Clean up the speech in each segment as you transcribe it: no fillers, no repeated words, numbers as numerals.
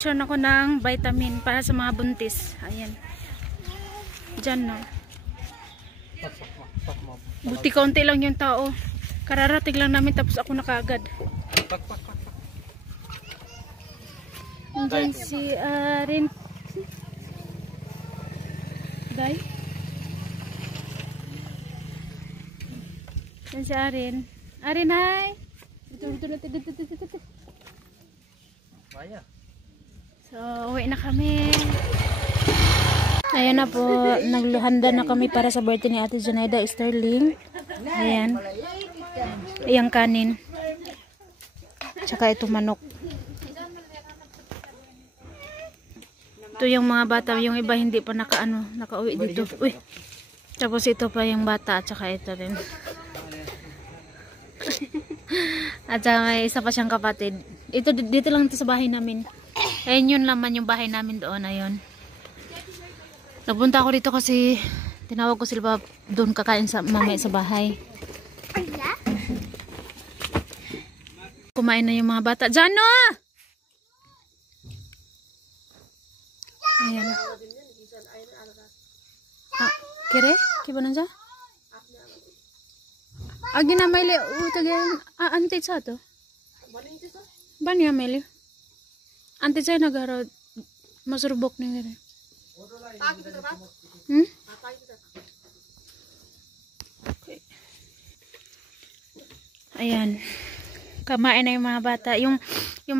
Sure ako ng vitamin para sa mga buntis. Ayan. Diyan, no. Buti kaunti lang yung tao. Kararating lang namin tapos ako na kaagad. Diyan si Arin. Day. Diyan si Arin. Arin, hi! Dito. So, uwi na kami. Ayan na po, nagluhanda na kami para sa birthday ni Ate Zenaida Sterling. Ayan. Ayan kanin. Tsaka ito manok. Ito yung mga bata, yung iba hindi pa nakauwi dito. Uy. Tapos ito pa yung bata at saka ito rin. At saka may isa pa siyang kapatid. Ito dito lang ito sa bahay namin. Ayun yun naman yung bahay namin doon. Ayun. Nagpunta ako dito kasi tinawag ko sila doon kakain sa mamaya sa bahay. Kumain na yung mga bata. Jano! Ayan. Kere? Kiba nanja? Agi na may utagin. Ante sa to? Bani ya meli? Ante sa nagaro masurubok na gani. Ayan. Kamain na yung mga bata. Yung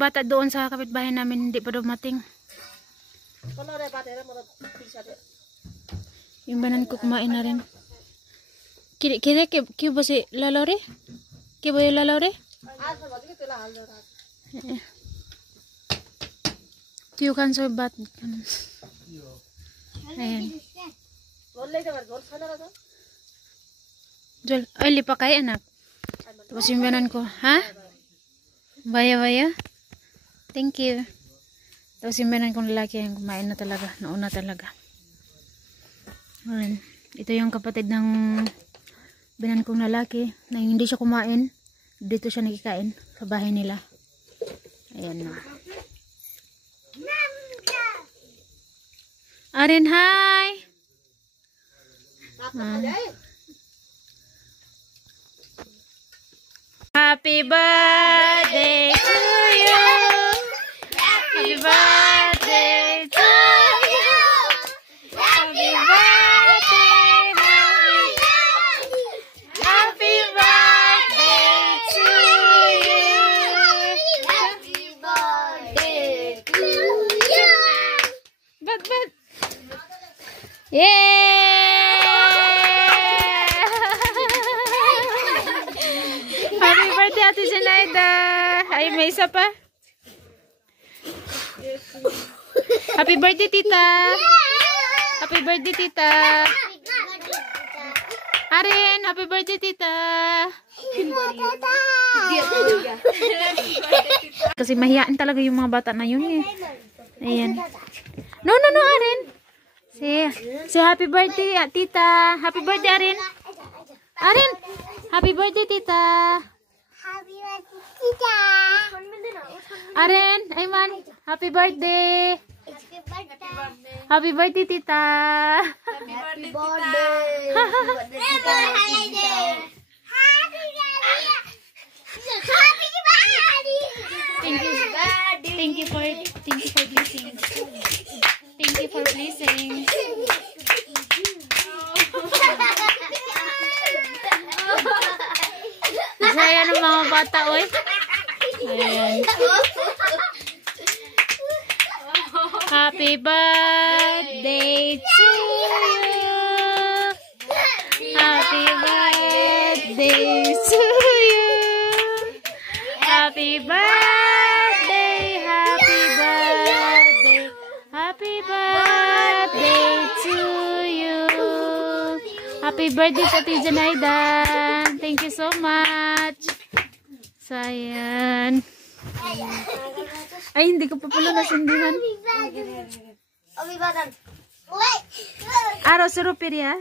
bata doon sa kapitbahay namin hindi pa dumating. Yung banan ko kumain na rin. Kira ba si lalore? Kiba yung lalore? Tiyo kan so bat. Ayan. Jol, ay lipa kay anak. Tapos yung banan ko, ha? Baya. Thank you. Tapos yung banan kong lalaki yung kumain na talaga. Nauna talaga. Ayan. Ito yung kapatid ng banan kong lalaki na hindi siya kumain. Dito siya nakikain sa bahay nila. Ayan na. Arin, hi! Happy birthday to you! Happy birthday to you! Happy birthday, happy birthday to you! Happy birthday to you! But yeah! Happy birthday Ate Zenaida! Ay, may isa pa. Happy birthday tita! Happy birthday tita! Arin, happy birthday tita! Kasi mahiyain talaga yung mga bata na yun eh. Ayan. No, Arin. Say happy birthday tita. Happy birthday Arin. Arin, happy birthday tita. Happy birthday, tita. Arin, Ayman, happy birthday. Happy birthday tita. Happy birthday. Thank you for blessing. Thank you for blessing. Saya ng mga bata, oy. Ayan. Happy birthday to you. Happy birthday to you. Happy birthday, happy birthday, happy birthday to you. Happy birthday sa Ate Zenaida. Thank you so much. Sayan. Ay, hindi ko pa pala nasindihan. Araw sa rupir ya.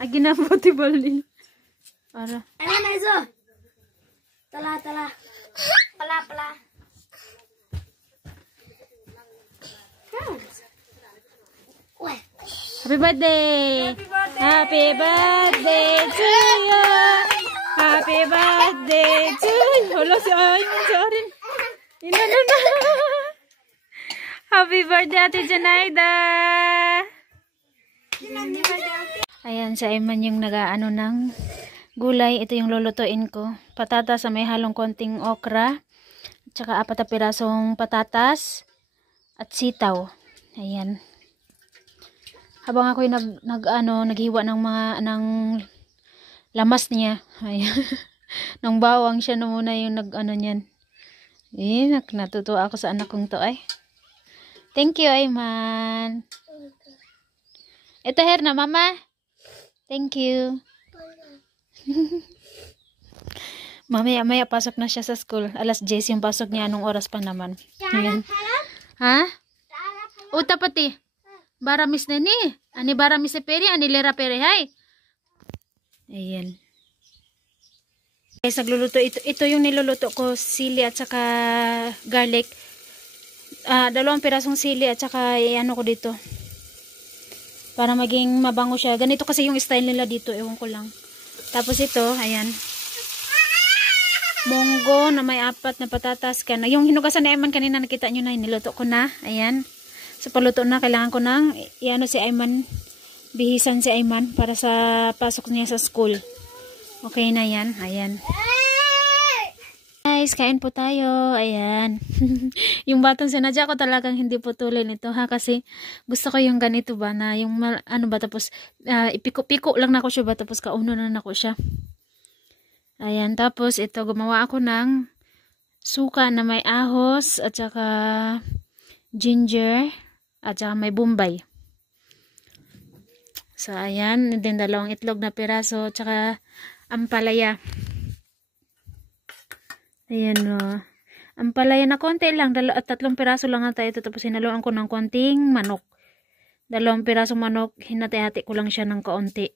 Agi na po tibol ni. Ara. Ano na iso? Tala. Pala. Happy birthday! Happy birthday to you! Happy birthday to you! Hala, si Arin. Inano. Happy birthday, Ate Janaida! Ayan, si Ayman yung nag-aano ng gulay. Ito yung lulutuin ko. Patatas sa may halong konting okra. Tsaka 4 na pirasong patatas. At sitaw. Ayan. Habang ako yung naghiwa ng ng lamas niya. Ayan. Nang bawang siya na muna yung niyan. Natutuwa ako sa anak kong to ay. Thank you, Ayman. Ito Herna, Mama. Thank you. Mamaya pasok na siya sa school. Alas 10 yung pasok niya. Anong oras pa naman? Ayan. Ha? Uta pati. Baramis na ni. Ani baramis sa peri. Ani lera peri. Hay. Ayan. Guys, nagluluto. Ito yung niluluto ko. Sili at saka garlic. 2 pirasong sili at saka ano ko dito. Para maging mabango siya. Ganito kasi yung style nila dito. Ewan ko lang. Tapos ito, ayan. Munggo na may 4 na patatas. Yung hinugasan na Ayman kanina nakita nyo na. Niluto ko na. Ayan. Sa paluto na, kailangan ko nang iano si Ayman. Bihisan si Ayman para sa pasok niya sa school. Okay na yan. Ayan. Guys, kain po tayo. Ayan. Yung batong sinadya ko talagang hindi putulin ito ha. Kasi gusto ko yung ganito ba na yung ano ba tapos ipiko-piko lang na ko siya ba tapos kauno na ako siya. Ayan. Tapos ito gumawa ako ng suka na may ahos at saka ginger at saka may bombay. So ayan. And then 2 itlog na piraso at saka ampalaya. Ayan o. Ampalaya na konti lang. 3 piraso lang ata ito. Tapos hinaluan ko ng konting manok. 2 pirasong manok. Hinati-hati ko lang siya ng kaunti.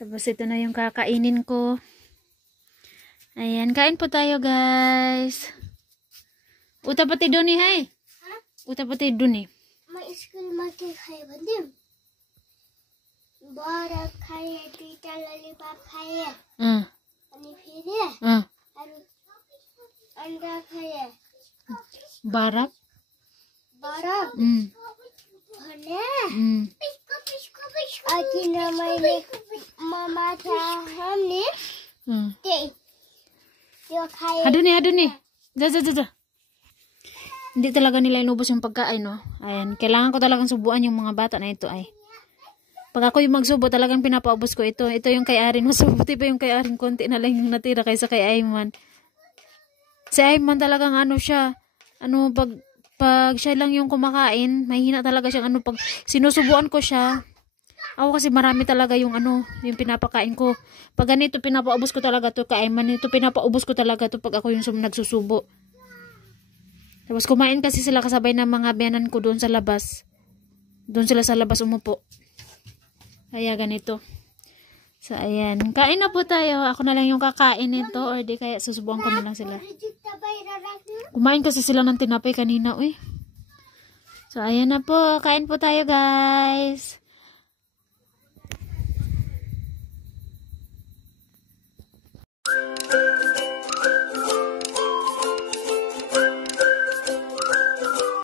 Tapos ito na yung kakainin ko. Ayan. Kain po tayo guys. Uta pati dun eh hay. Uta pati dun eh. May school mati kaya ba din? Bara kaya tita lollipop kaya. Ani pili. Anda kaya. Barak? Barak? Bana? Aki namay ni mama taham ni. Te. Yo kaya. Adun eh. Za. Hindi talaga nila inubos yung pagkain, no? Ayan. Kailangan ko talagang subuan yung mga bata na ito, ay. Pag ako yung magsubo, talagang pinapaubos ko ito. Ito yung kay Arin. Masubuti pa yung kay Arin. Konti na lang yung natira kaysa kay Ayman. Si Ayman talagang ano siya. Ano, pag siya lang yung kumakain, mahina talaga siyang ano. Pag sinusubuan ko siya, ako kasi marami talaga yung ano, yung pinapakain ko. Pag ganito, pinapaubos ko talaga to kay Ayman. Ito, pinapaubos ko talaga to pag ako yung nagsusubo. Tapos kumain kasi sila kasabay ng mga biyanan ko doon sa labas. Doon sila sa labas umupo. Kaya ganito. So, ayan. Kain na po tayo. Ako na lang yung kakain nito. Or di kaya susubukan ko na lang sila. Kumain kasi sila ng tinapay kanina. Uy. So, ayan na po. Kain po tayo guys.